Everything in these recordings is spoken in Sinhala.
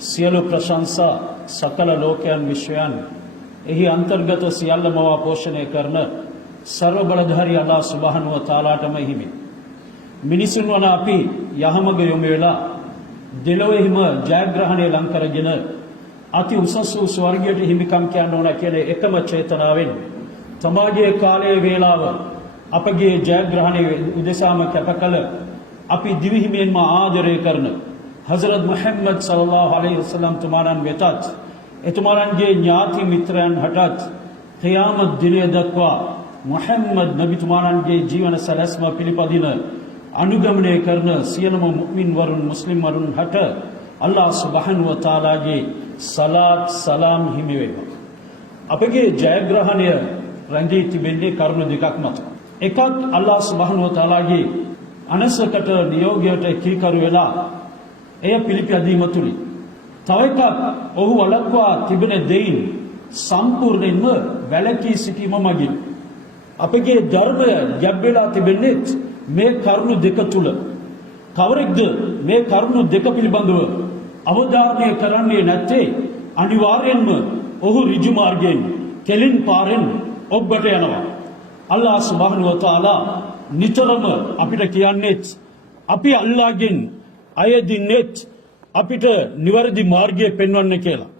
සියලු ප්‍රශංසා සකල ලෝකයන් විශ්වයන් එහි අන්තර්ගත සියල්ලම පෝෂණය කරන සර්ව බලධාරී අල්ලාහ් සුබ්හානහු වතාලාටම හිමි. මිනිසුන් වන අපි යහමඟ යොමු වෙලා දෙලොවෙහිම ජයග්‍රහණය ලං කරගෙන අති උසස් වූ ස්වර්ගයට හිමිකම් කියන්න ඕන කියන එකම චේතනාවෙන් තමාගේ කාලයේ වේලාව අපගේ ජයග්‍රහණය උදෙසාම කැපකල අපි දිවිහිමියෙන්ම ආදරය කරන හසරත් මුහම්මද් සල්ලල්ලාහු අලයිහි වසල්ලම් තුමාණන් වෙතත් එතුමාණන්ගේ ඥාති මිත්‍රයන් හටත් ඛියාමත් දිනය දක්වා මුහම්මද් නබිතුමාණන්ගේ ජීවන සැලැස්ම පිළිපදින අනුගමනය කරන සියලුම මුමින් වරුන් මුස්ලිම් වරුන් හට අල්ලාහ් සුබ්හානහු වතාලාගේ සලාත් සලාම් හිමි වේවා. අපගේ ජයග්‍රහණය රැඳී තිබෙන්නේ කරුණු දෙකක් මත. එකක් අල්ලාහ් සුබ්හානහු වතාලාගේ අනසකට නියෝගයට කීකරු වෙලා එය පිළිපැදීම තුලින්. තව එකක් ඔහු වළක්වා තිබෙන දෙයින් සම්පූර්ණයෙන්ම වැළකී සිටීම මගින්. අපගේ ධර්මය ගැබ් වෙලා තිබෙන්නේ මේ කරුණු දෙක තුල. කවරෙක්ද මේ කරුණු දෙක පිළිබඳව අවධාරණය කරන්නේ නැත්තේ අනිවාර්යෙන්ම ඔහු ඍජු මාර්ගයෙන් කෙලින් පාරෙන් ඔබට යනවා. අල්ලාහ් සුබ්හානහු වතාලා නිතරම අපිට කියන්නේ අපි අල්ලාහ්ගෙන් අයදින්නේ අපිට නිවැරදි මාර්ගය පෙන්වන්න කියලා.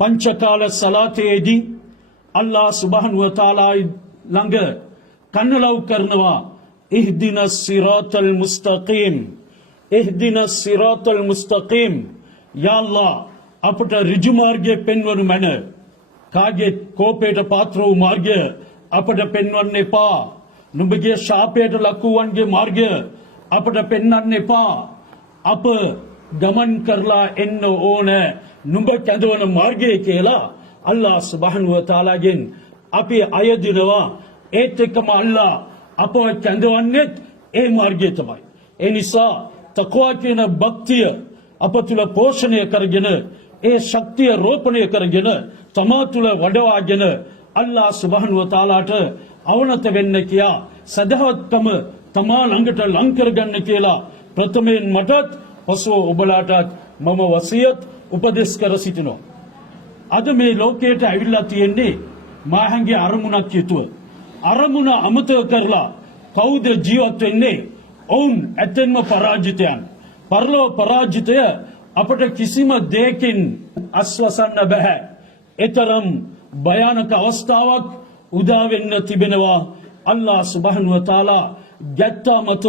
පංචකාල සලාතේදී අල්ලාහ් සුබ්හානහු වතාලා ළඟ කන්නලව් කරනවා ඉහ්දිනස් සිරාතල් මුස්තකීම් ඉහ්දිනස් සිරාතල් මුස්තකීම් යා අල්ලාහ් අපට ඍජු මාර්ගය පෙන්වනු මැන. කාගේ කෝපයට පාත්‍ර වූ මාර්ගය අපට පෙන්වන්න එපා. නුඹගේ ශාපයට ලක් වූවන්ගේ මාර්ගය අපට පෙන්වන්න එපා. අප ගමන් කරලා එන්න ඕන නුඹ කැඳවන මාර්ගය කියලා අල්ලාහ් සුබ්හානහු වතාලාගෙන් අපි අයදිනවා. ඒත් එක්කම අල්ලාහ් අපව කැඳවන්නේ ඒ මාර්ගය තමයි. ඒ නිසා තක්වා කියන භක්තිය අප තුල පෝෂණය කරගෙන ඒ ශක්තිය රෝපණය කරගෙන තමා තුල වඩවාගෙන අල්ලාහ් සුබ්හානහු වතාලාට අවනත වෙන්න කියා සදහවත්කම තමා ළඟට ලං කරගන්න කියලා ප්‍රථමයෙන් මටත් පසුව ඔබලාටත් මම වසියත් උපදෙස් කර සිටිනවා. අද මේ ලෝකයට ඇවිල්ලා තියෙන්නේ මාහංගේ අරමුණක් යුතුව. අරමුණ අමතක කරලා කවුද ජීවත් වෙන්නේ? ඔවුන් ඇත්තෙන්ම පරාජිතයන්. පරලෝ පරාජිතය අපට කිසිම දෙයකින් අස්වසන්න බෑ. එතරම් භයානක අවස්ථාවක් උදා වෙන්න තිබෙනවා. අල්ලාහ් සුබ්හානහු වතාලා ගැත්තා මත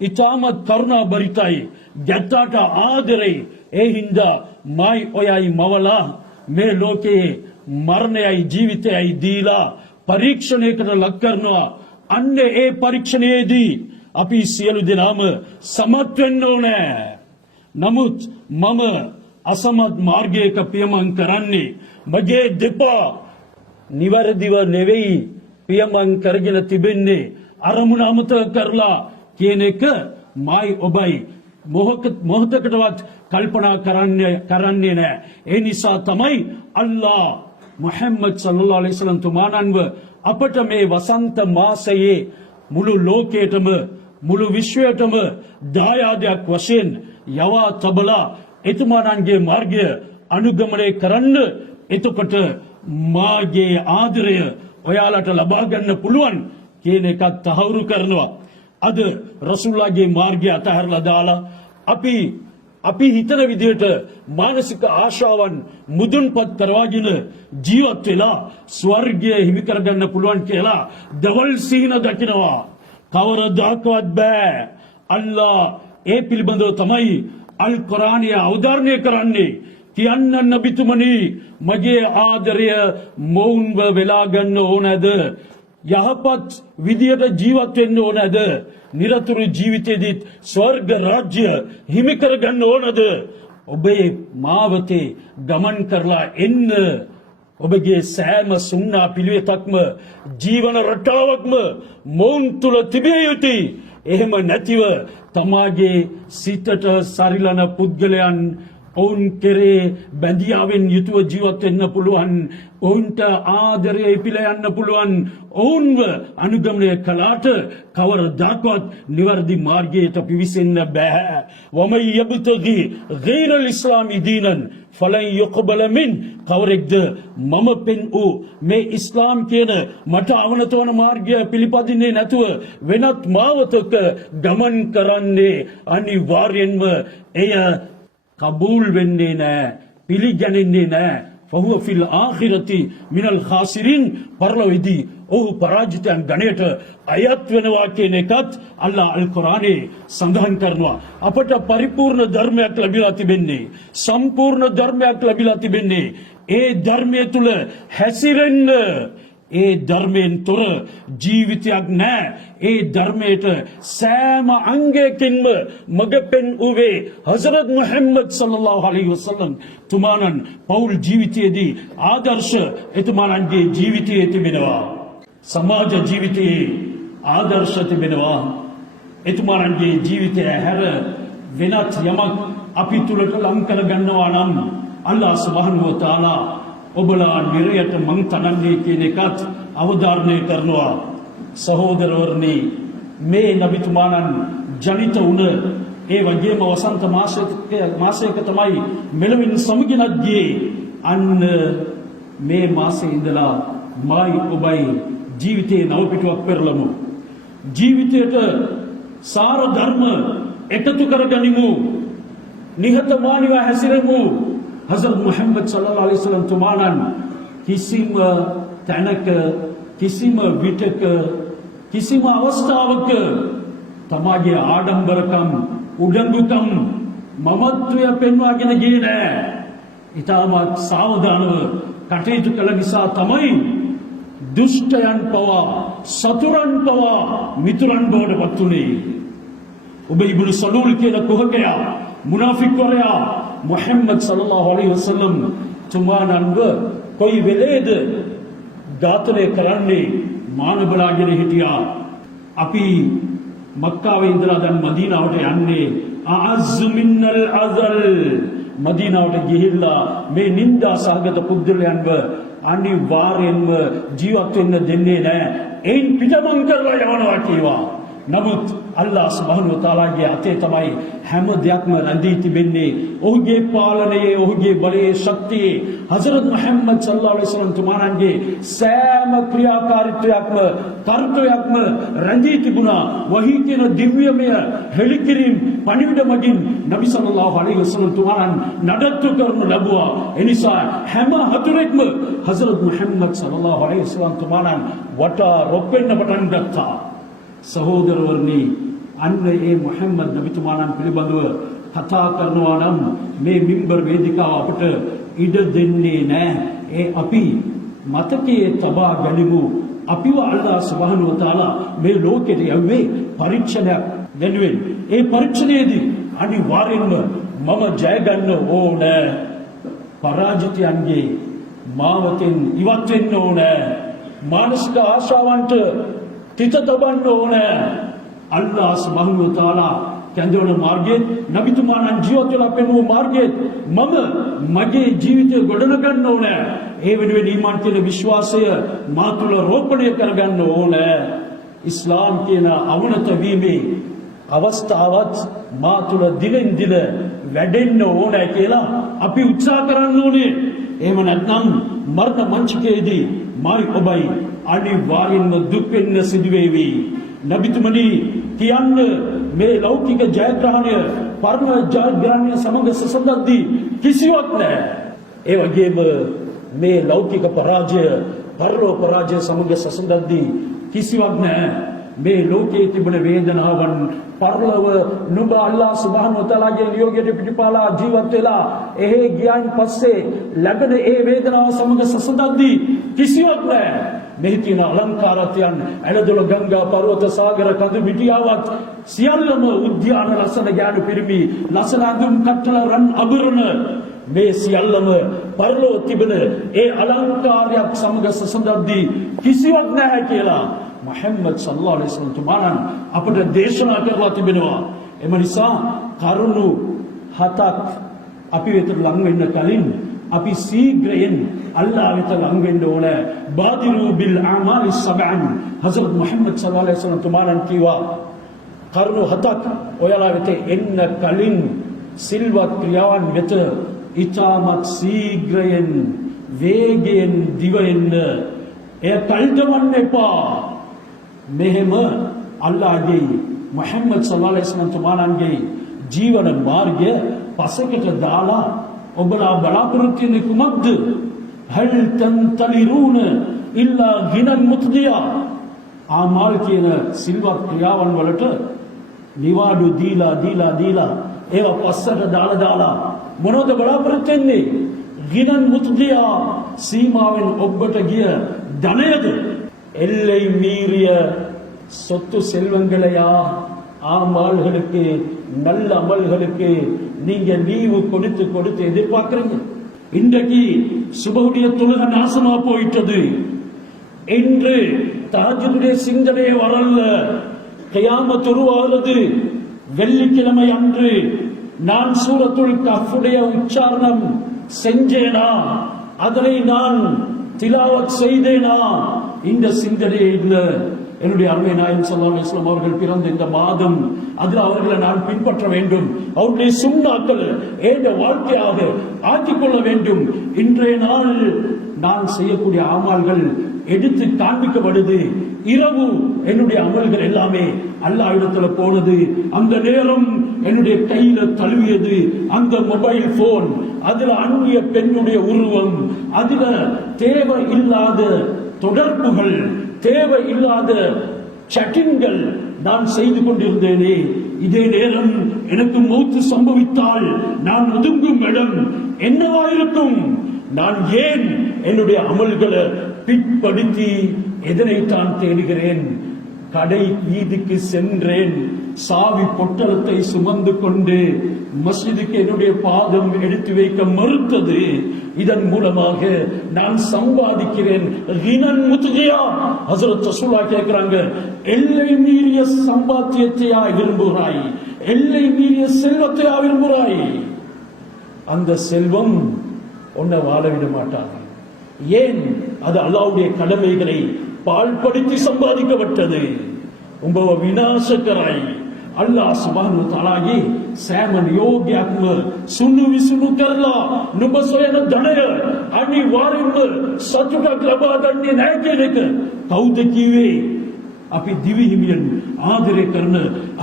ඉතාමත් කරුණා බරිතයි. ගැත්තාට ආදරේ. ඒ හින්දා මයි ඔයයි මවලා මේ ලෝකයේ මරණයයි ජීවිතයයි දීලා පරීක්ෂණයකට ලක් කරනවා. අන්න ඒ පරීක්ෂණයේදී අපි සියලු දෙනාම සමත් වෙන්න ඕනේ. නමුත් මම අසමත් මාර්ගයක පියමන් කරන්නේ මගේ දෙපා නිවැරදිව නෙවෙයි පියමන් කරගෙන තිබෙන්නේ අරමුණ අමතක කරලා කියන එක මයි ඔබයි මොහොතකටවත් කල්පනා කරන්නේ නැහැ. ඒ නිසා තමයි අල්ලාහ් මුහම්මද් සල්ලල්ලාහු අලයිහි වසල්ලම් තුමාණන්ව අපට මේ වසන්ත මාසයේ මුළු ලෝකයටම මුළු විශ්වයටම දායාදයක් වශයෙන් යවා තබලා එතුමාණන්ගේ මාර්ගය අනුගමනය කරන්න. එතකොට මාගේ ආදරය ඔයාලට ලබා ගන්න පුළුවන් කියන එකක් තහවුරු කරනවා. අද රසූල්ලාගේ මාර්ගය අතහැරලා දාලා අපි හිතන විදිහට මානසික ආශාවන් මුදුන්පත් කරවාගෙන ජීවත් වෙලා ස්වර්ගය හිමි කරගන්න පුළුවන් කියලා දවල් සිහින දකිනවා. කවරදාකවත් බෑ. අල්ලාහ් ඒ පිළිබඳව තමයි අල් කුර්ආනයේ අවධාරණය කරන්නේ. කියන්න නබිතුමනි මගේ ආදරය මොවුන්ව වෙලා ගන්න ඕනද? යහපත් විදියට ජීවත් වෙන්න ඕනද? නිරතුරු ජීවිතයේදී ස්වර්ග රාජ්‍ය හිමි කරගන්න ඕනද? ඔබේ මාවතේ ගමන් කරලා එන්න. ඔබගේ සෑම සුන්නා පිළිවෙතක්ම ජීවන රටාවක්ම මොවුන් තුල තිබිය යුතුයි. එහෙම නැතිව තමාගේ සිතට සරිලන පුද්ගලයන් ඔවුන් කෙරේ බැඳියාවෙන් යුතුව ජීවත් වෙන්න පුළුවන්. ඔවුන්ට ආදරය ඉපිල යන්න පුළුවන්. ඔවුන්ව අනුගමනය කළාට කවරදාකවත් නිවැරදි මාර්ගයට පිවිසෙන්න බෑ. වමන් යබ්තගි ගෛරල් ඉස්ලාමි දීනන් ෆලන් යුක්බල මින්, කවරෙක්ද මම පෙන් වූ මේ ඉස්ලාම් කියන මට අවනත වන මාර්ගය පිළිපදින්නේ නැතුව වෙනත් මාවතක ගමන් කරන්නේ, අනිවාර්යෙන්ම එය කබූල් වෙන්නේ නැහැ, පිළිගැනෙන්නේ නැහැ. ෆහුව ෆිල් ආඛිරති මිනල් ખાසිරින්, පරලොවේදී ඔහු පරාජිතයන් ගණයට අයත් වෙනවා කියන එකත් අල්ලාහ් අල් කුර්ආනයේ සඳහන් කරනවා. අපට පරිපූර්ණ ධර්මයක් ලැබිලා තිබෙන්නේ, සම්පූර්ණ ධර්මයක් ලැබිලා තිබෙන්නේ. ඒ ධර්මයේ තුල හැසිරෙන්න, ඒ ධර්මයෙන් තොර ජීවිතයක් නැහැ. ඒ ධර්මයට සෑම අංගයකින්ම මඟ පෙන් වූවේ හසරත් මුහම්මද් සල්ලල්ලාහු අලයිහි වසල්ලම් තුමාණන්. පෞල් ජීවිතයේදී ආදර්ශ එතුමාණන්ගේ ජීවිතයේ තිබෙනවා. සමාජ ජීවිතයේ ආදර්ශ තිබෙනවා. එතුමාණන්ගේ ජීවිතය හැර වෙනත් යමක් අපි තුලට ලං කර ගන්නවා නම් අල්ලාහ් සුබ්හානහු වතාලා ඔබලා නිරයට මං තනන්නේ කියන එකත් අවධාරණය කරනවා. සහෝදරවරුනි, මේ නබිතුමාණන් ජනිත වුණ ඒ වගේම වසන්ත මාසයක තමයි මෙලොවින් සමගිනත් ගියේ. අන්න මේ මාසයේ ඉඳලා මයි ඔබයි ජීවිතයේ නව පිටුවක් පෙරලමු. ජීවිතයට සාර ධර්ම එකතු කරගනිමු. නිහතමානීව හැසිරෙමු. හසරත් මුහම්මද් සල්ලල්ලාහු අලයිහි වසල්ලම් තුමාණන් කිසිම තැනක, කිසිම විටක, කිසිම අවස්ථාවක තමාගේ ආඩම්බරකම්, උඩඟුකම්, මමත්වය පෙන්වාගෙන ගියේ නෑ. ඊටමත් සාවධානව කටයුතු කළ නිසා තමයි දුෂ්ටයන් පවා, සතුරන් පවා මිතුරන් බවට පත් වුණේ. ඔබ ඉබ්නු සලූල් කියන කුහකයා, මුනාෆික්වරයා මුහම්මද් සල්ලල්ලාහු අලයිහි වසල්ලම් තුමාණන්ව කොයි වෙලේද ඝාතනය කරන්නේ මාන බලාගෙන හිටියා. අපි මක්කාවේ ඉඳලා දැන් මදීනාවට යන්නේ අඅස්සු මින්නල් අසල්. මදීනාවට ගිහිල්ලා මේ නින්දා සහගත පුද්ගලයන්ව අනිවාර්යෙන්ම ජීවත් වෙන්න දෙන්නේ නැහැ. එයින් පිටමං කරලා යවනවා කියවා. නමුත් අල්ලාහ් සුබ්හානහු වතාලාගේ අතේ තමයි හැම දෙයක්ම රැඳී තිබෙන්නේ. ඔහුගේ පාලනයේ, ඔහුගේ බලයේ, ශක්තියේ හසරත් මුහම්මද් සල්ලල්ලාහු අලයිහි වසල්ලම් තුමාණන්ගේ සෑම ක්‍රියාකාරීත්වයක්ම, තර්කයක්ම රැඳී තිබුණා. වහී කියන දිව්‍යමය හෙළිකිරීම පණිවිඩ මගින් නබි සල්ලල්ලාහු අලයිහි වසල්ලම් තුමාණන් නඩත්තු කරනු ලැබුවා. එනිසා හැම හතුරෙක්ම හසරත් මුහම්මද් සල්ලල්ලාහු අලයිහි වසල්ලම් තුමාණන් වටා රොක් වෙන්න පටන් ගත්තා. සහෝදරවරුනි, අන්න ඒ මුහම්මද් නබිතුමාණන් පිළිබඳව කතා කරනවා නම් මේ මිම්බර් වේදිකාව අපට ඉඩ දෙන්නේ නැහැ. ඒ අපි මතකයේ තබා ගනිමු. අපිව අල්ලාහ් සුබ්හානහු වතාලා මේ ලෝකෙට යවුවේ පරීක්ෂණයක් වෙනුවෙන්. ඒ පරීක්ෂණයේදී අනිවාර්යෙන්ම මම ජය ගන්න ඕන, පරාජිතයන්ගේ මාවතෙන් ඉවත් වෙන්න ඕන, මානසික ආශාවන්ට තිත තබන්න ඕන. අල්ලාහ් සුබ්හානහු වතාලා කැඳවන මාර්ගයේ, නබිතුමාණන් ජීවත් වෙලා පෙන්වූ මාර්ගයේ මම මගේ ජීවිතය ගොඩනගන්න ඕන. ඒ වෙනුවෙන් ඊමාන් කියන විශ්වාසය මා තුළ රෝපණය කරගන්න ඕන. ඉස්ලාම් කියන අවනත වීමේ අවස්ථාවත් මා තුළ දිනෙන් දින වැඩෙන්න ඕන කියලා අපි උත්සාහ කරන්න ඕනේ. එහෙම නැත්නම් මරණ මංචකයේදී මයි ඔබයි අනිවාර්යෙන්ම දුක් වෙන්න සිදු වේවි. නබිතුමනි කියන්න මේ ලෞකික ජයග්‍රහණය පරම ජයග්‍රහණය සමග සසඳද්දී කිසිවක් නැහැ. ඒ වගේම මේ ලෞකික පරාජය පරලෝක පරාජය සමග සසඳද්දී කිසිවක් නැහැ. මේ ලෝකයේ තිබෙන වේදනාවන් පරලොව නුඹ අල්ලාහ් සුබ්හානහු වතාලාගේ නියෝගයට පිටිපාලා ජීවත් වෙලා එහෙ ගියන් පස්සේ ලැබෙන ඒ වේදනාව සමග සසඳද්දී කිසිවක් නැහැ. මෙහි තියෙන අලංකාරයන්, ඇලදොල ගංගා, පර්වත, සාගර, කඳු මිටියාවත් සියල්ලම උද්‍යාන ලස්සන ගානු පිරිමි, ලස්සන අඳුම් කට්ටල, රන් අබරණ, මේ සියල්ලම පරලොව තිබෙන ඒ අලංකාරයක් සමග සසඳද්දී කිසිවක් නැහැ කියලා මුහම්මද් සල්ලල්ලාහු අලයිහි වසල්ලම් තුමාණන් අපට දේශනා කරලා තිබෙනවා. එම නිසා කරුණු 7ක් අපි වෙත ලං වෙන්න කලින් අපි සීඝ්‍රයෙන් අල්ලාහ් වෙත ලං වෙන්න ඕන. බාදිරු බිල් අමාලි සබ්අන් හසරත් මුහම්මද් සල්ලල්ලාහු අලයිහි වසල්ලම් තුමාණන් කිව්වා කරුණු 7ක් ඔයාලා වෙත එන්න කලින් සිල්වත් ක්‍රියාවන් වෙත ඉතාමත් සීඝ්‍රයෙන් වේගයෙන් දිවෙන්න එය කල්දවන්න එපා. මෙහෙම අල්ලාහ්ගේ මුහම්මද් සල්ලල්ලාහු අලයිහි වසල්ලම් තුමාණන්ගේ ජීවන මාර්ගය පසකට දාලා ඔබලා බලාපොරොත්තු වෙන්නේ කුමක්ද? හල් තන්තලිරුන ඉල්ලා ගිනන් මුත්දියා. ආමාල් කියන සිල්වත් ක්‍රියාවන් වලට නිවාඩු දීලා ඒවා පස්සට දාලා මොනවද බලාපොරොත්තු වෙන්නේ? ගිනන් මුත්දියා, සීමාවෙන් ඔබට ගිය ධනයද? எல்லை மீறிய சொத்து செல்வங்களையா? ஆமால்களுக்கு நல்ல அமல்களுக்கு நீங்க லீவு கொடுத்து எதிர்பார்க்கிறீங்க. இன்றைக்கு சுபஹுடைய தொழுகை நாசமா போயிட்டது. இன்று தஹஜ்ஜுடைய சிந்தனையே வரல. கியாமத் உருவாகிறது. வெள்ளிக்கிழமை அன்று நான் சூரத்துல் கஃபுடைய உச்சாரணம் செஞ்சேனா, அதனை நான் திலாவத் செய்தேனா, இந்த சிந்தனையே இல்லை. என்னுடைய அருமை நாயகம் ஸல்லல்லாஹு அலைஹி வஸல்லம் அவர்கள் பிறந்த இந்த மாதம் அதில் அவர்களை நான் பின்பற்ற வேண்டும். அவருடைய சுன்னாக்கள் ஏற்ற வாழ்க்கையாக ஆக்கிக்கொள்ள வேண்டும். இன்றைய நாள் நான் செய்யக்கூடிய அமல்கள் எடுத்து காண்பிக்கப்படுது. இரவு என்னுடைய அமல்கள் எல்லாமே அல்லாஹ் இடத்துல போனது. அந்த நேரம் என்னுடைய கையில தழுவியது அந்த மொபைல் போன், அதுல அந்நிய பெண்ணுடைய உருவம், அதுல தேவை இல்லாத தொடர்புகள், தேவை இல்லாத சட்டின்கள் நான் செய்து கொண்டிருந்தேனே. இதே நேரம் எனக்கு மௌத்து சம்பவித்தால் நான் ஒதுங்கும் இடம் என்னவாயிருக்கும்? நான் ஏன் என்னுடைய அமல்களை பிற்படுத்தி எதனைத்தான் தேடுகிறேன்? கடை வீதிக்கு சென்றேன், சாவி பொட்டலத்தை சுமந்து கொண்டு மஸ்ஜிதுக்கு என்னுடைய பாதம் எடுத்து வைக்க மறுத்தது. இதன் மூலமாக நான் சம்பாதிக்கிறேன். ரினன் முத்கியா. ஹஸரத் ரசூலுல்லாஹ் கேக்குறாங்க, எல்லை மீறிய சம்பாத்தியத்தையா விரும்புகிறாய்? எல்லை மீறிய செல்வத்தையா விரும்புகிறாய்? அந்த செல்வம் உன்னை வாழ விட மாட்டாது. ஏன்? அது அல்லாஹ்வுடைய கடமைகளை பாழ்படுத்தி சம்பாதிக்கப்பட்டது. උඹව විනාශ කරයි. අල්ලාහ් සුබ්හානහු තාලාගේ සෑම නියෝගයක්ම සුණු විසුණු කරලා නුඹ සොයන ධනය අනිවාර්යෙන්ම සතුටක් ලබා ගන්නේ නැහැ කියන එක කවුද කිව්වේ? අපි දිවි හිමියන් ආදරය කරන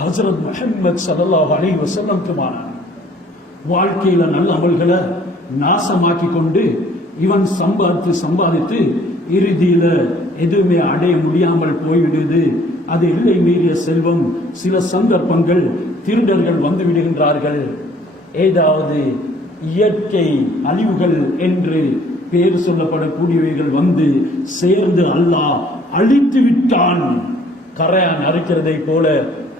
ஹஜ்ரத் முஹம்மது ஸல்லல்லாஹு அலைஹி வஸல்லம் துமாரா வாழ்க்கையில நல்ல அமல்களை நாசமாக்கி கொண்டு இவன் சம்பாதித்து இறுதியில எதுவுமே அடைய முடியாமல் போய்விடுது. அது எல்லை மீறிய செல்வம். சில சந்தர்ப்பங்கள் திருடர்கள் வந்து விடுகின்றார்கள். ஏதாவது இயற்கை அழிவுகள் என்று பேர் சொல்லப்படக்கூடியவைகள் வந்து சேர்ந்து அல்லாஹ் அழித்து விட்டான். கரையான் அறுக்கிறதை போல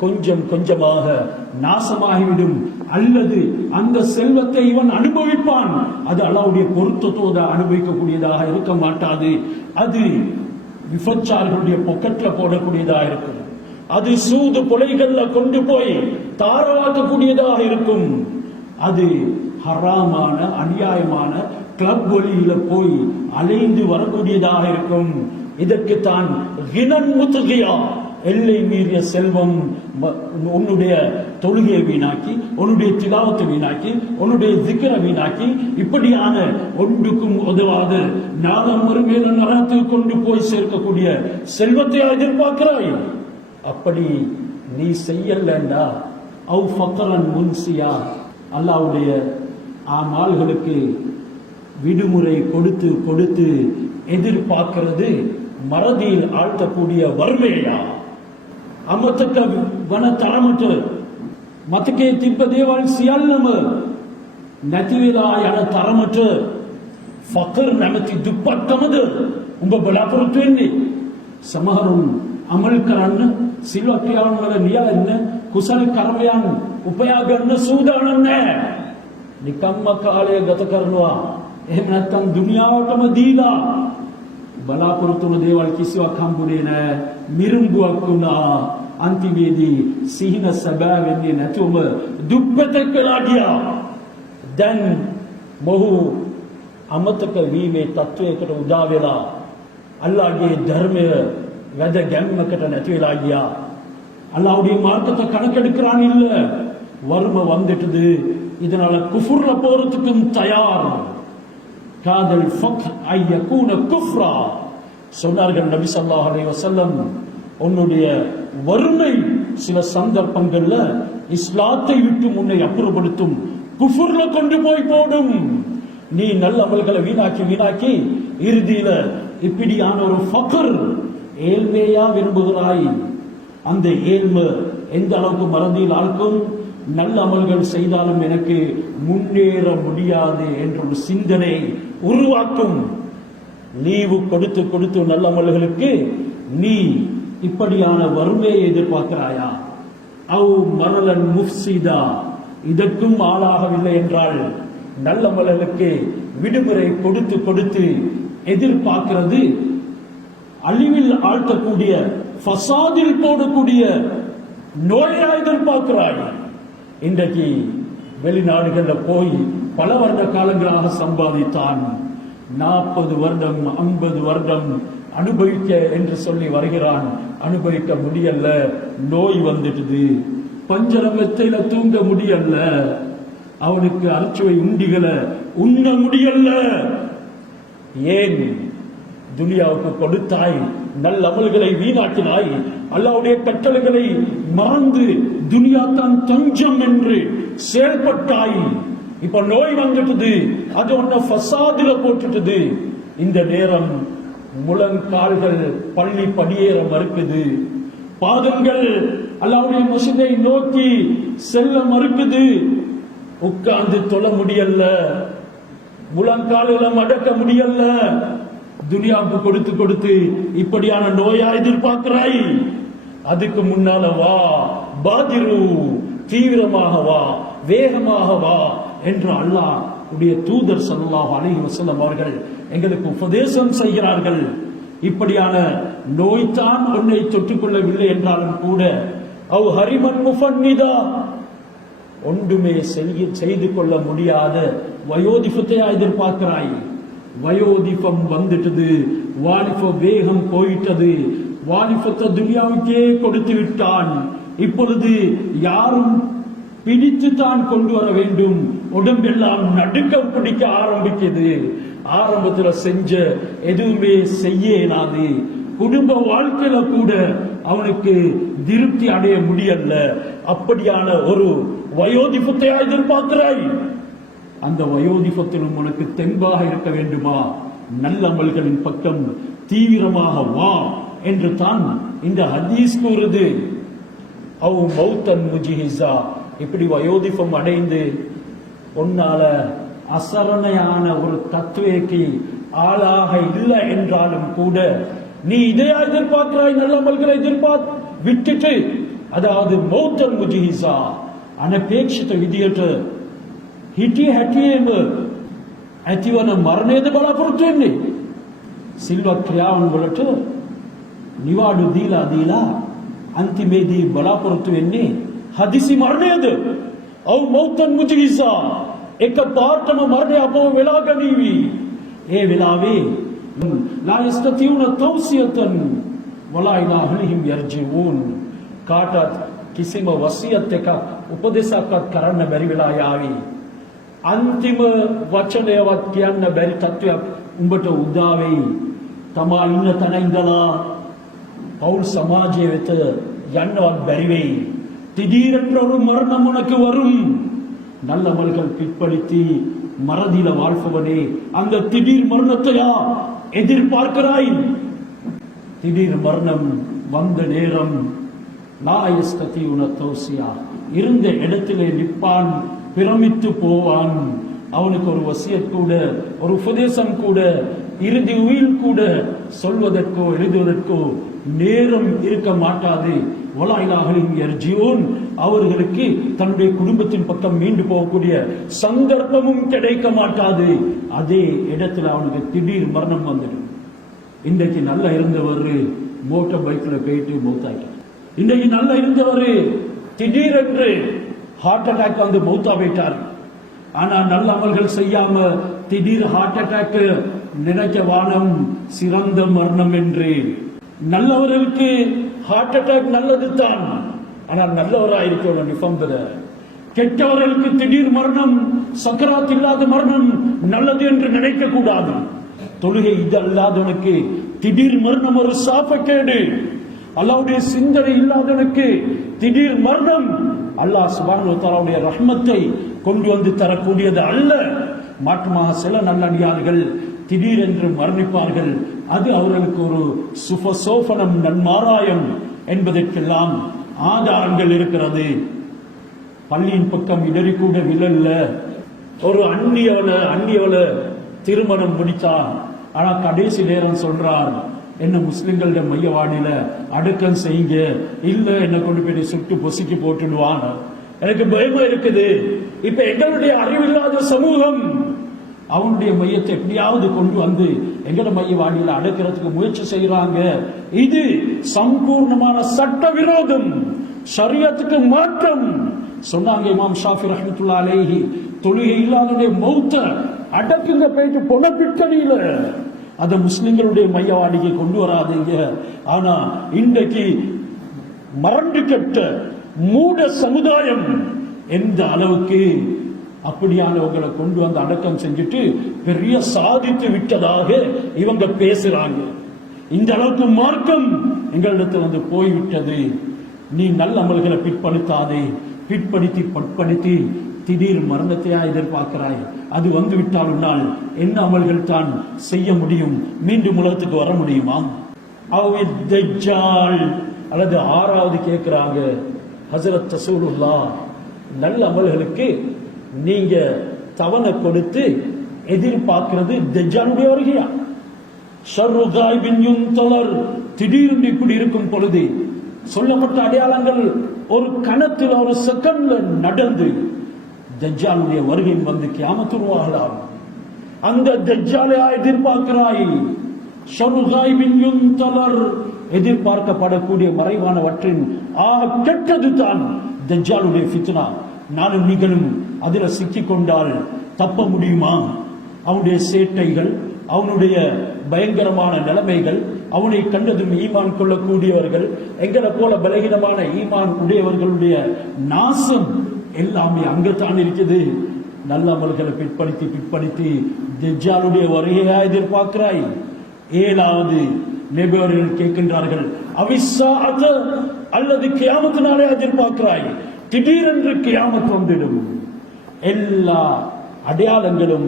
கொஞ்சம் கொஞ்சமாக நாசமாகிவிடும். அல்லது அந்த செல்வத்தை இவன் அனுபவிப்பான். அது அல்லாஹ்வுடைய பொருத்தத்தோடு அனுபவிக்கக்கூடியதாக இருக்க மாட்டாது. அது விபச்சார்களுடைய பொக்கெட்ல போடக்கூடியதாக இருக்கும். அது சூது கொலைகள்ல கொண்டு போய் தாரவாக்கக்கூடியதாக இருக்கும். அது ஹராமான அநியாயமான கிளப் வழியில போய் அலைந்து வரக்கூடியதாக இருக்கும். இதற்குத்தான் கினன் முத்கியா, எல்லை மீறிய செல்வம். உன்னுடைய தொழுகையை வீணாக்கி, உன்னுடைய திலாவத்தை வீணாக்கி, உன்னுடைய திக்ரை வீணாக்கி, இப்படியான ஒன்றுக்கும் உதவாத நாகம் மறுமையில நரகத்துக்கு கொண்டு போய் சேர்க்கக்கூடிய செல்வத்தை எதிர்பார்க்கிறாய். அப்படி நீ செய்யலண்டா அவ் ஃபக்ரன் முன்சியா, அல்லாஹ்வுடைய ஆமால்களுக்கு விடுமுறை கொடுத்து எதிர்பார்க்கிறது மறதியில் ஆழ்த்தக்கூடிய வறுமையா? අමතක වන තරමට මතකයේ තිබ්බ දේවල් සියල්ලම නැති වෙලා යන තරමට ෆකර් නැමැති දුප්පත්කමද උඹ බලාපොරොත්තු වෙන්නේ? සමහරුන් අමල් කරන්න, සිල්වත් ක්‍රියාවන් වල නියැලෙන්න, කුසල කර්මයන් උපයා ගන්න සූදානම් නැහැ. නිකම්ම කාලය ගත කරනවා. එහෙම නැත්නම් දුනියාවටම දීලා බලාපොරොත්තු වන දේවල් කිසිවක් හම්බුනේ නැහැ. මිරුංගුවක් වුණා. අන්තිමේදී සිහින සැබෑ වෙන්නේ නැතුවම දුප්පතෙක් වෙලා ගියා. දැන් මොහු අමතක වීමේ තත්වයකට උදා වෙලා අල්ලාහගේ ධර්මය වැද ගැම්මකට නැති වෙලා ගියා. அல்லாஹ்வுடைய மார்க்கத்தை கணக்கெடுக்கிறான் இல்ல, வறுமை வந்துட்டுது, இதனால குஃபுர்ல போறதுக்கும் தயார். காதல் ஃபக் ஐயகூன குஃப்ரா சொன்னார்கள் நபி ஸல்லல்லாஹு அலைஹி வஸல்லம். உன்னுடைய வறுமை சில சந்தர்ப்பங்கள்ல இஸ்லாத்தை விட்டு உன்னை அப்புறப்படுத்தும், குஃபுர்ல கொண்டு போய் போடும். நீ நல்ல அமல்களை வீணாக்கி இறுதியில இப்படியான ஒரு ஃபக்ர் ஏழ்மையா விரும்புகிறாய். அந்த ஏழ்மை எந்த அளவுக்கு மறதியில் ஆழ்க்கும், நல்ல அமல்கள் செய்தாலும் எனக்கு முன்னேற முடியாது என்ற ஒரு சிந்தனை உருவாக்கும். லீவு கொடுத்து கொடுத்து நல்ல அமல்களுக்கு நீ இப்படியான வறுமையை எதிர்பார்க்கிறாயா? அவ் மரலன் முஃப்சிதா, இதற்கும் ஆளாகவில்லை என்றால் நல்ல அமல்களுக்கு விடுமுறை கொடுத்து கொடுத்து எதிர்பார்க்கிறது அழிவில் ஆழ்த்தக்கூடிய, ஃபசாதில் போடக்கூடிய நோயா எதிர்பார்க்கிறாய். இன்றைக்கு வெளிநாடுகளில் போய் பல வருட காலங்களாக சம்பாதித்தான், 40 வருடம் 50 வருடம் அனுபவிக்க என்று சொல்லி வருகிறான். அனுபவிக்க முடியல, நோய் வந்துட்டுது, பஞ்சர மெத்தையில தூங்க முடியல, அவனுக்கு அறுச்சுவை உண்டிகளை உண்ண முடியல. ஏன்? துனியாவுக்கு கொடுத்தாய், நல்ல அமல்களை வீணாக்கினாய், அல்லாஹ்வுடைய கட்டளைகளை மறந்து துனியா தான் தஞ்சம் என்று செயல்பட்டாய். இப்ப நோய் வந்துட்டது, அது ஒன்ன ஃபசாதில போட்டுட்டது. இந்த நேரம் முழங்கால்கள் பள்ளி படியேற மறுக்குது, பாதங்கள் அல்லாஹ்வுடைய மஸ்ஜிதை நோக்கி செல்ல மறுக்குது, உட்கார்ந்து தொழ முடியல, முழங்கால்களை மடக்க முடியல. துனியாவுக்கு கொடுத்து கொடுத்து இப்படியான நோயா எதிர்பார்க்கிறாய்? அதுக்கு முன்னால வா, பாதிரு, தீவிரமாக வா, வேகமாக வா என்று அல்லாஹ் உடைய தூதர் ஸல்லல்லாஹு அலைஹி வஸல்லம் அவர்கள் எங்களுக்கு உபதேசம் செய்கிறார்கள். இப்படியான நோய்தான் உன்னை தொட்டுக்கொள்ளவில்லை என்றாலும் கூட, அவ் ஹரிமன் முஃபன்னிதா, ஒன்றுமே செய்து கொள்ள முடியாத வயோதிபத்தையா எதிர்பார்க்கிறாய்? வயோதிபம் வந்துட்டது, வாலிப வேகம் போயிட்டது, வாலிபத்தை துனியாவுக்கே கொடுத்து விட்டான். இப்பொழுது யாரும் பிடித்து தான் கொண்டு வர வேண்டும், உடம்பெல்லாம் நடுக்கம் பிடிக்க ஆரம்பிக்கிறது. ஆரம்பத்தில் செஞ்ச எதுவுமே செய்ய இயலாது, குடும்ப வாழ்க்கையில கூட அவனுக்கு திருப்தி அடைய முடியல. அப்படியான ஒரு வயோதிபத்தையா எதிர்பார்க்கிறாய்? அந்த வயோதிபத்திலும் உனக்கு தெம்பாக இருக்க வேண்டுமா? நல்ல அமல்களின் பக்கம் தீவிரமாக வா என்று தான் இந்த ஹதீஸ் கூறுது. அவ் மௌத்தன் முஜிஹிஸா, இப்படி வயோதிபம் அடைந்து உன்னால அசரணையான ஒரு தத்துவக்கு ஆளாக இல்லை என்றாலும் கூட நீ இதையா எதிர்பார்க்கிறாய்? நல்ல அமல்களை விட்டுட்டு, அதாவது மௌத்தன் முஜிஹிஸா, අනපේක්ෂිත විදියට හිටිය හැටියේම ඇතිවන මරණයද බලාපොරොත්තු වෙන්නේ? සිල්වත් ක්‍රියාවන් වලට නිවාඩු දීලා අන්තිමේදී බලාපොරොත්තු වෙන්නේ හදිසි මරණයද? අව් මෞතන් මුජිසා, එක පාර්තම මරණය අපව වෙලා ගනීවි. ඒ වෙලාවේ ලා යස්තතියුන තෞසියතන් වලා ඉලා අහ්ලිහිම් යර්ජිවුන්, කාටත් කිසිම වසියත් එකක් උපදේශයක්වත් කරන්න බැරි වෙලා යාවි. අන්තිම වචනයවත් කියන්න බැරි තත්වයක් උඹට උදා වෙයි. තමා ඉන්න තැන ඉඳලා பவுல் சமாஜය වෙත යන්නවත් බැරි වෙයි. திடீரென்ற ஒரு மரணம் உனக்கு வரும். நல்ல அமல்கள் பிற்படுத்தி மறதியில வாழ்பவனே, அந்த திடீர் மரணத்தையா எதிர்பார்க்கிறாய்? திடீர் மரணம் வந்த நேரம் இருந்த இடத்திலே நிற்பான், பிரமித்து போவான். அவனுக்கு ஒரு வசியத் கூட, ஒரு உபதேசம் கூட, இறுதி உயில் கூட சொல்வதற்கோ எழுதுவதற்கோ நேரம் இருக்க மாட்டாது. அவர்களுக்கு தன்னுடைய குடும்பத்தின் பக்கம் மீண்டு போகக்கூடிய சந்தர்ப்பமும் கிடைக்க மாட்டாது. அதே இடத்துல அவனுக்கு திடீர் மரணம் வந்துடும். இன்றைக்கு நல்லா இருந்தவர் மோட்டார் பைக்ல போயிட்டு மௌத்தாயிட்டார். இன்றைக்கு நல்லா இருந்தவர் திடீரென்று ஹார்ட் அட்டாக் வந்து மௌத்தா போயிட்டார். ஆனா நல்ல அமல்கள் செய்யாம திடீர் ஹார்ட் அட்டாக் நினைக்க வானம் சிறந்த மரணம் என்று. நல்லவர்களுக்கு ஹார்ட் அட்டாக் நல்லது தான், ஆனால் நல்லவராயிருக்கணும் நிபந்தனை. கெட்டவர்களுக்கு திடீர் மரணம், சக்கராத் இல்லாத மரணம் நல்லது என்று நினைக்க கூடாது. தொழுகை இது அல்லாதவனுக்கு திடீர் மரணம் ஒரு சாபக்கேடு. அல்லாஹ்வுடைய சிந்தனை இல்லாதவனுக்கு திடீர் மரணம் அல்லாஹ் சுப்ஹானஹு வ தஆலாவுடைய ரஹ்மத்தை கொண்டு வந்து தரக்கூடியது அல்ல. மாற்றமாக சில நல்லடியார்கள் திடீரென்று மரணிப்பார்கள். அது அவர்களுக்கு ஒரு சுபசோபனம் நன்மாராயம் என்பதற்கெல்லாம் ஆதாரங்கள் இருக்கிறது. பள்ளியின் பக்கம் இடறி கூட விழல்ல. ஒரு அந்நியவள திருமணம் முடித்தார். ஆனா கடைசி நேரம் சொல்றார், என்ன முஸ்லிம்களோட மையவாடியில அடக்கம் செய்யுங்க, இல்ல என்ன கொண்டு போய் சுட்டு பொசுக்கி போட்டுடுவான். எனக்கு பயமா இருக்குது. இப்ப எங்களுடைய அறிவில்லாத சமூகம் அவனுடைய மையத்தை எப்படியாவது கொண்டு வந்து எங்கட மையவாடியில அடக்கிறதுக்கு முயற்சி செய்யறாங்க. இது சம்பூர்ணமான சட்ட விரோதம், ஷரியத்துக்கு மாற்றம். சொன்னாங்க இமாம் ஷாஃபி ரஹ்மத்துல்லாஹி அலைஹி, தொழுகை இல்லாத மௌத்த அடக்குங்க, போயிட்டு பொண பிட்கணியில அத முஸ்லிம்களுடைய மையவாடிக்கு கொண்டு வராதீங்க. ஆனா இன்றைக்கு மறந்து கெட்ட மூட சமுதாயம் எந்த அளவுக்கு அப்படியானவங்களை கொண்டு வந்து அடக்கம் செஞ்சுட்டு பெரிய சாதித்து விட்டதாக இவங்க பேசுறாங்க. இந்த அளவுக்கு மார்க்கம் எங்களிடத்தில் வந்து போய்விட்டது. நீ நல்ல அமல்களை பிற்படுத்தாதே, பிற்படுத்தி பட்படுத்தி திடீர் மரணத்தையா எதிர்பார்க்கிறாய். அது வந்து விட்டால் உன்னால் என்ன அமல்கள் தான் செய்ய முடியும்? மீண்டும் உலகத்துக்கு வர முடியுமா? அல்லது ஆறாவது கேட்கிறாங்க, ஹஜ்ரத் ரசூலுல்லாஹ், நல்ல அமல்களுக்கு நீங்க தவணை கொடுத்து எதிர்பார்க்கிறது தஜ்ஜாலுடைய வருகையா? ஷர்ரு காயிபின் யுன்தலர், திடீரென்று இப்படி இருக்கும் பொழுது சொல்லப்பட்ட அடையாளங்கள் ஒரு கணத்தில் ஒரு செகண்ட்ல நடந்து தஜ்ஜாலுடைய வருகை வந்து கியாமத் உருவாகலாம். அந்த தஜ்ஜாலையா எதிர்பார்க்கிறாய்? ஷர்ரு காயிபின் யுன்தலர், எதிர்பார்க்கப்படக்கூடிய மறைவானவற்றின் கெட்டது தான் தஜ்ஜாலுடைய ஃபித்னா. நானும் நீங்களும் அதில் சிக்கிக் கொண்டால் தப்ப முடியுமா? அவனுடைய சேட்டைகள், அவனுடைய பயங்கரமான நிலைமைகள், அவனை கண்டதும் ஈமான் கொள்ளக்கூடியவர்கள், எங்களை போல பலகீனமான ஈமான் உடையவர்களுடைய நாசம் எல்லாமே அங்கத்தான் இருக்குது. நல்ல அமல்களை பிற்படுத்தி தஜ்ஜாலுடைய வருகையா எதிர்பார்க்கிறாய்? ஏழாவது நபியவர்கள் கேட்கின்றார்கள், அவிஸ்ஸாஅத், அல்லது கியாமத் நாளை எதிர்பார்க்கிறாய்? திடீரென்று கியாமத் வந்துடும். எல்லா அடையாளங்களும்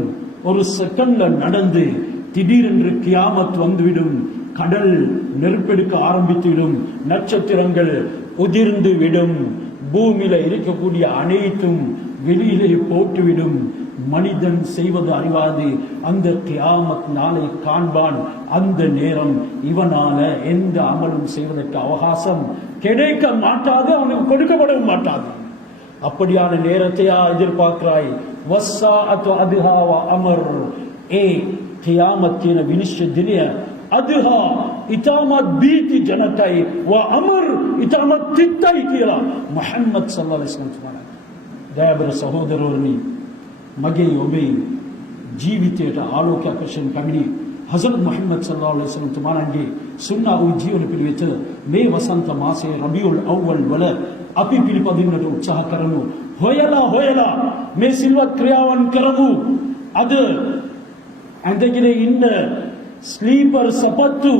ஒரு செகண்ட்ல நடந்து திடீரென்று கியாமத் வந்துவிடும். கடல் நெருப்பெடுக்க ஆரம்பித்துவிடும், நட்சத்திரங்கள் உதிர்ந்து விடும், பூமியில இருக்கக்கூடிய அனைத்தும் வெளியிலே போட்டுவிடும். மனிதன் செய்வது அறிவாது அந்த கியாமத் நாளை காண்பான். அந்த நேரம் இவனால எந்த அமலும் செய்வதற்கு அவகாசம் கிடைக்க மாட்டாது, அவனுக்கு கொடுக்கப்பட மாட்டாது. அப்படியான நேரத்தையா எதிர்பார்க்கிறாய்? வஸ்ஸாஅத்து அதுஹா வ அமர், ஏ கியாமத்தின வினிஷ்ய தினிய அதுஹா இதாமத் பீதி ஜனதை வ அமர் இதாமத் தித்தை කියලා முஹம்மದ್ සල්ලල්ලාහු අලයිහි වසල්ලම් சொன்னாங்க. දයාබර සහෝදරවරුනි, මගේ ඔබේ ජීවිතයට ආලෝකයක් වශයෙන් පැමිණි හසරත් මුහම්මද් සල්ලල්ලාහු අලයිහි වසල්ලම් තුමාණන්ගේ සුන්නා වූ ජීවන පිළිවෙත මේ වසන්ත මාසයේ රබියුල් අව්වල් වල අපි පිළිපදින්නට උත්සාහ කරමු. හොයලා මේ සිල්වත් ක්‍රියාවන් කරමු. අද ඇඳගෙන ඉන්න ස්ලීපර් සපත්තු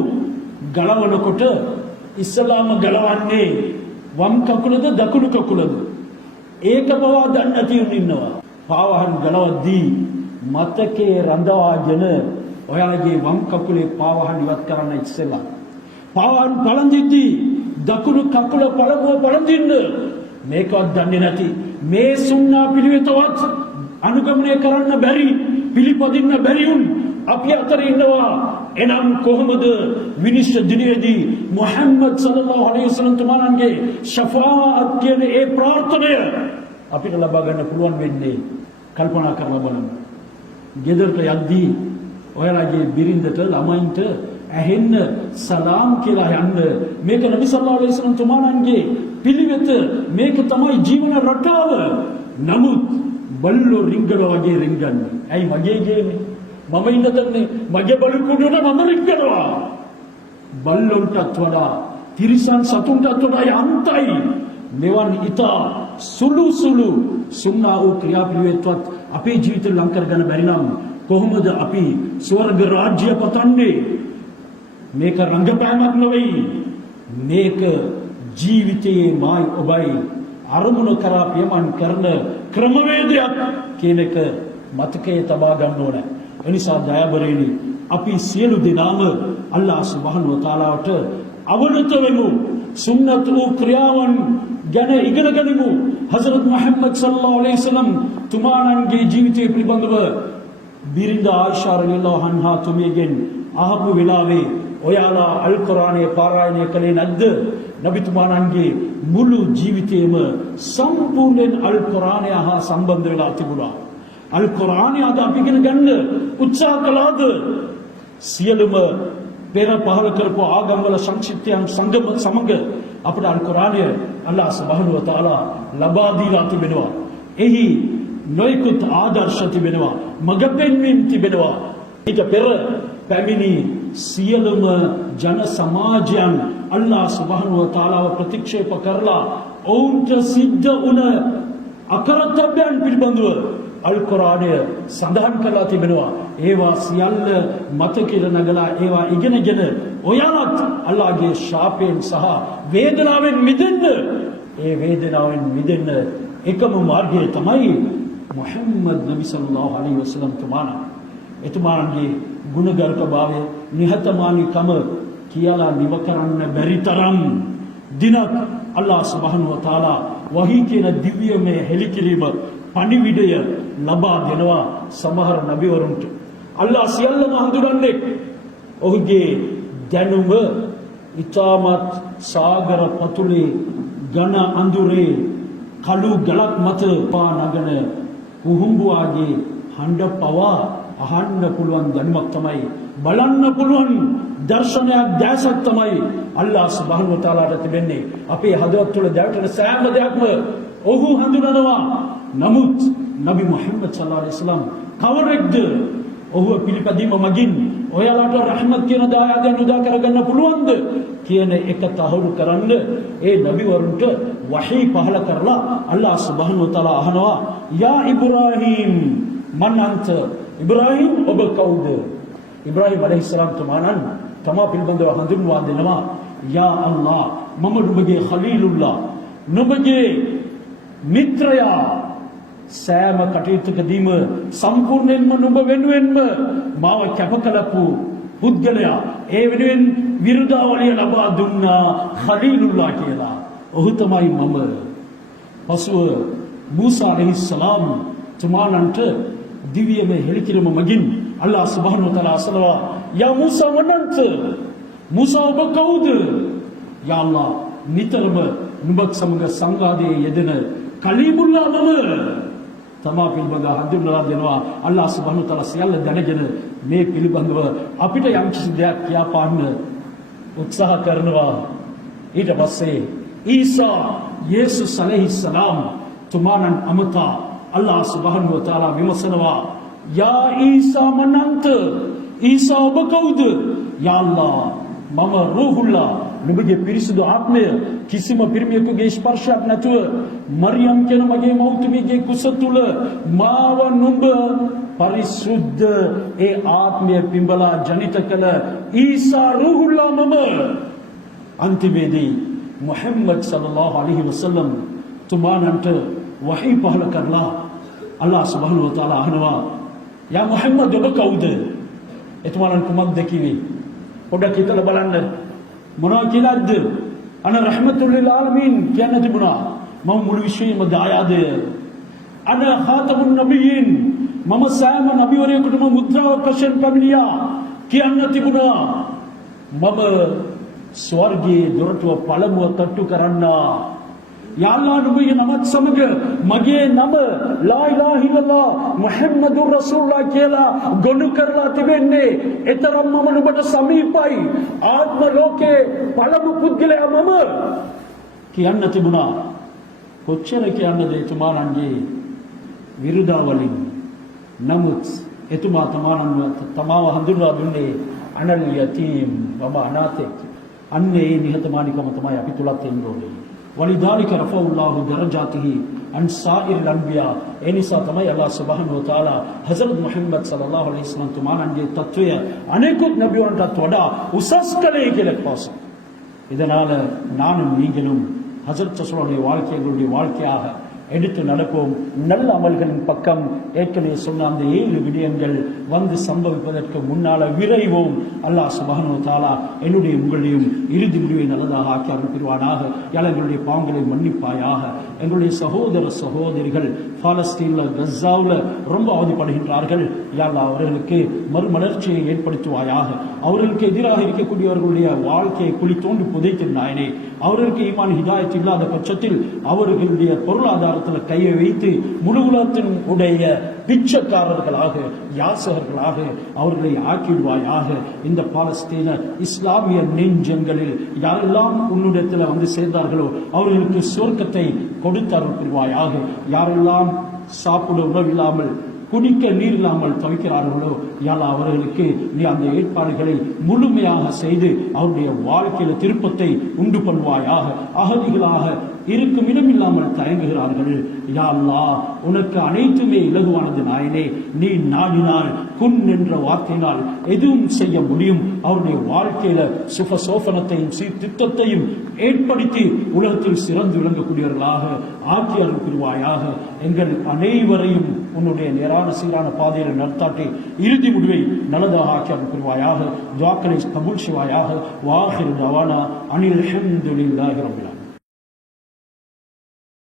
ගලවනකොට ඉස්සලාම ගලවන්නේ වම් කකුලද දකුණු කකුලද? ඒක පවා දන්නේ නැති උන් ඉන්නවා. පාවහන් ගලවද්දී මතකේ රඳවාගෙන ඔයාලගේ වම් කකුලේ පාවහන් ඉවත් කරන්න ඉස්සෙල්ලා පාවහන් පළඳිද්දී දකුණු කකුල පළමුව පළඳින්න. මේකවත් දන්නේ නැති මේ සුන්නා පිළිවෙතවත් අනුගමනය කරන්න බැරි, පිළිපදින්න බැරි උන් අපි අතර ඉන්නවා. එනම් කොහොමද විනිශ්චය දිනේදී මුහම්මද් සල්ලල්ලාහු අලයිහි වසල්ලම් තුමාණන්ගේ ශෆාඅත් කියන ඒ ප්‍රාර්ථනය අපිට ලබා ගන්න පුළුවන් වෙන්නේ? කල්පනා කරලා බලන්න. ගෙදරට යද්දී ඔයාලගේ බිරිඳට, ළමයින්ට ඇහෙන්න සලාම් කියලා යන්න. මේක නබි සල්ලල්ලාහු අලයිහි වසල්ලම් තුමාණන්ගේ පිළිවෙත, මේක තමයි ජීවන රටාව. නමුත් බල්ලෝ රිංගනවා වගේ රිංගන්නේ. ඇයි මගේ ගේනේ? මම ඉන්න තැනේ මගේ බලු කුඩුවට මම රිංගනවා. බල්ලොන්ටත් වඩා තිරිසන් සතුන්ටත් වඩා යන්තයි. මෙවන් ඉතා සුළු සුන්නා වූ ක්‍රියාපිළිවෙත්වත් අපේ ජීවිත ලං කරගන්න බැරි නම් කොහොමද අපි ස්වර්ග රාජ්‍ය පතන්නේ? මේක රංගපෑමක් නෙවෙයි. මේක ජීවිතයේ මායි ඔබයි අරමුණ කරා පියමන් කරන ක්‍රමවේදයක් කියන එක මතකයේ තබා ගන්න ඕනේ. එනිසා දයාබරේනි අපි සියලු දෙනාම අල්ලාහ් සුබ්හානහු වතාලාට අවනත වෙමු. සුන්නත් වූ ක්‍රියාවන් ගැන ඉගෙන ගනිමු. හසරත් මුහම්මද් සල්ලල්ලාහු අලයිහි වසල්ලම් තුමාණන්ගේ ජීවිතය පිළිබඳව බිරිඳ ආයිෂා රලියල්ලාහු අන්හා තුමියගෙන් අහපු වෙලාවේ ඔයාලා අල් කුර්ආනය පාරායනය කළේ නැද්ද? නබිතුමාණන්ගේ මුළු ජීවිතේම සම්පූර්ණයෙන් අල් කුර්ආනය හා සම්බන්ධ වෙලා තිබුණා. අල් කුර්ආනය අද අපි ඉගෙන ගන්න උත්සාහ කළාද? සියලුම පෙර පහල කරපු ආගම්වල සංක්ෂිප්තයන් සමග අපට අල් කුර්ආනය අල්ලාහ් සුබ්හානහු වතාලා ලබා දීලා තිබෙනවා. එහි නොයෙකුත් ආදර්ශ තිබෙනවා, මඟ පෙන්වීම් තිබෙනවා. ඊට පෙර පැමිණි සියලුම ජන සමාජයන් අල්ලාහ් සුබ්හානහු වතාලාව ප්‍රතික්ෂේප කරලා ඔවුන්ට සිද්ධ වුණ අකරතැබ්බයන් පිළිබඳව අල් කුර්ආනය සඳහන් කරලා තිබෙනවා. ඒවා සියල්ල මතකෙට නගලා ඒවා ඉගෙනගෙන ඔයාලත් අල්ලාහ්ගේ ශාපයෙන් සහ වේදනාවෙන් මිදෙන්න. ඒ වේදනාවෙන් මිදෙන්න එකම මාර්ගය තමයි මුහම්මද් නබි සල්ලල්ලාහු අලයිහි වසල්ලම් එතුමාගේ ගුණගරුකභාවය, නිහතමානීකම කියලා නිව කරන්න බැරි තරම් දිනක් අල්ලාහ් සුබ්හානහු වතාලා වහී කියන දිව්‍යමය හෙළිකිරීම පණිවිඩය ලබා දෙනවා සමහර නබිවරුන්ට. අල්ලාහ් සියල්ලම හඳුනන්නේ ඔහුගේ දැනුම ඊටමත් සාගර පතුලේ ඝන අඳුරේ කළු ගලක් මත පා නගන කුහුඹුවාගේ හඬ පවා අහන්න පුළුවන් දැනුමක් තමයි, බලන්න පුළුවන් දර්ශනයක් දැසක් තමයි අල්ලාහ් සුබ්හානහු වතාලාට තිබෙන්නේ. අපේ හදවත් තුළ දැවටෙන සෑම දෙයක්ම ඔහු හඳුනනවා. නමුත් නබි මුහම්මද් සල්ලල්ලාහු අලයිහි වසල්ලම් කවරෙක්ද? ඔහු පිළිපැදීම මගින් ඔයාලට රහමත් කියන දායාදයන් උදා කරගන්න පුළුවන්ද කියන එක තහවුරු කරන්න ඒ නබිවරුන්ට වහී පහල කරලා අල්ලාහ් සුබ්හානහු වතාලා අහනවා, යා ඉබ්‍රාහීම් මන් අන්ත? ඉබ්‍රාහීම් ඔබ කවුද? ඉබ්‍රාහීම් අලයිහිස්සලාම් තුමාණන් තමා පිළිබඳව හඳුන්වා දෙනවා, යා අල්ලාහ් මම නුඹගේ ඛලීලුල්ලාහ්, නුඹගේ මිත්‍රයා. සෑම කටයුත්තකදීම සම්පූර්ණයෙන්ම නුඹ වෙනුවෙන්ම මාව කැපකලපු පුද්ගලයා, ඒ වෙනුවෙන් විරුදාවලිය ලබා දුන්නා ඛලීලුල්ලාහ් කියලා. ඔහු තමයි මම. පසුව මූසා අලයිහිස්සලාම් තුමාණන්ට දිව්‍යමය හෙළිකිරීම මගින් අල්ලාහ් සුබ්හානහු වතාලා අසනවා, යා මූසා වනන්ත? මූසා ඔබ කවුද? යා අල්ලාහ් නිතරම නුඹත් සමග සංවාදයේ යෙදෙන කලීමුල්ලාහ් මම. තමා පිළිබඳව හඳුන්වලා දෙනවා. අල්ලාහ් සුබ්හානහු වතාලා සියල්ල දැනගෙන මේ පිළිබඳව අපිට යම් කිසි දෙයක් කියාපාන්න උත්සාහ කරනවා. ඊට පස්සේ ඊසා යේසුස් අලයිහිස්සලාම් තුමාණන් අමතා අල්ලාහ් සුබ්හානහු වතාලා විමසනවා, යා ඊසා මන් අන්ත? ඊසා ඔබ කවුද? යා අල්ලාහ් මම රූහුල්ලාහ්, නුඹගේ පිරිසිදු ආත්මය කිසිම පිරිමියෙකුගේ ස්පර්ශයක් නැතුව මරියම් කියන මගේ මෞතුමියගේ කුස තුල මාව නුඹ පරිසුද්ධ ඒ ආත්මය පිඹලා ජනිත කළ ඊසා රූහුල්ලාහ් මම. අන්තිමේදී මුහම්මද් සල්ලල්ලාහු අලයිහි වසල්ලම් තුමාණන්ට වහී පහල කරලා අල්ලාහ් සුබ්හානහු වතාලා අහනවා, යා මුහම්මද් ඔබ කවුද? එතුමාණන් කුමක්ද කිව්වේ? පොඩ්ඩක් හිතලා බලන්න. මොනවා කියලාද? අන රහමතුල් ලිල් ආලමීන් කියන්න තිබුණා. මම මුළු විශ්වයේම දායාදය. අන ખાතමුන් නබියින්, මම සෑම නබිවරයෙකුටම මුද්‍රාවක් වශයෙන් පැමිණියා කියන්න තිබුණා. මම ස්වර්ගයේ දොරටුව පළමුව තට්ටු කරන්නා. යා අල්ලාහ් නුඹගේ නමත් සමග මගේ නම ලා ඉලාහා ඉල්ලල්ලාහ් මුහම්මදුර් රසූලුල්ලාහ් කියලා ගොනු කරලා තිබෙන්නේ. එතරම් මම නුඹට සමීපයි. ආත්ම ලෝකේ පළමු පුද්ගලයා මම කියන්න තිබුණා. කොච්චර කියන්නද එතුමාණන්ගේ විරුදාවලින්. නමුත් එතුමා තමාව හඳුන්වා දුන්නේ අනල් යතීම් වම අනාථෙක්. අන්නේ නිහතමානීකම තමයි අපි තුලත් තියෙන්න ඕනේ. වලිදාලික රෆෞල්ලාහු දරජාතිහි අන් සායිරල් අන්බියා. ඒ නිසා තමයි අල්ලාහ් සුබ්හානහු වතාලා හසරත් මුහම්මද් සල්ලල්ලාහු අලයිහි වසල්ලම් තුමාණන්ගේ தத்துவය අනෙකුත් නබියන්ටත් වඩා උසස් කළේ කියලා කියනවා. இதனால நானும் நீங்களும் ஹஸரத் ரசூலுடைய வாழ்க்கைகளுடைய வாழ்க்கையாக எடுத்து நடப்போம். நல்ல அமல்களின் பக்கம் ஏற்கனவே சொன்ன அந்த 7 விடயங்கள் வந்து சம்பவிப்பதற்கு முன்னால விரைவோம். அல்லாஹ் சுப்ஹானஹு வ தஆலா என்னுடைய உங்களையும் இறுதி முடிவை நல்லதாக ஆக்கி அருள் புரிவானாக. எங்களுடைய பாவங்களை மன்னிப்பாயாக. எங்களுடைய சகோதர சகோதரிகள் பாலஸ்தீன்ல கஸாவுல ரொம்ப அவதிப்படுகின்றார்கள். யா அல்லாஹ் அவர்களுக்கு மறுமலர்ச்சியை ஏற்படுத்துவாயாக. அவர்களுக்கு எதிராக இருக்கக்கூடியவர்களுடைய வாழ்க்கையை குழி தோண்டி புதைத்து நாயனே, அவர்களுக்கு ஈமான் ஹிதாயத் இல்லாத பட்சத்தில் அவர்களுடைய பொருளாதாரத்தில் கையை வைத்து முழு உலகத்தின் உடைய பிச்சைக்காரர்களாக யாசகர்களாக அவர்களை ஆக்கிடுவாயாக. இந்த பாலஸ்தீன இஸ்லாமிய நெஞ்சங்களில் யாரெல்லாம் உன்னிடத்தில் வந்து சேர்ந்தார்களோ அவர்களுக்கு சொர்க்கத்தை கொடுத்து அருள் புரிவாயாக. யாரெல்லாம் சாப்பிட உணவில்லாமல் குடிக்க நீர் இல்லாமல் தவிக்கிறார்களோ யாழ் அவர்களுக்கு நீ அந்த ஏற்பாடுகளை முழுமையாக செய்து அவருடைய வாழ்க்கையில திருப்பத்தை உண்டு பண்ணுவாயாக. அகதிகளாக இருக்கும் இடமில்லாமல் தயங்குகிறார்கள். யா அல்லாஹ், உனக்கு அனைத்துமே இலகுவானது நாயனே. நீ நாடினால் குன் என்ற வார்த்தையினால் எதுவும் செய்ய முடியும். அவருடைய வாழ்க்கையில சுகசோபனத்தையும் சீர்திருத்தத்தையும் ஏற்படுத்தி உலகத்தில் சிறந்து விளங்கக்கூடியவர்களாக ஆக்கி அருள் புரிவாயாக. எங்கள் அனைவரையும் உன்னுடைய நேரான சீரான பாதையில் நடத்தாட்டி இறுதி முடிவை நல்லதாக ஆக்கி அருள் புரிவாயாக. துஆக்களை கபூல் செய்வாயாக. வாஹிர் தவானா அனில் ஹம்துலில்லாஹி ரப்பில் ஆலமீன்.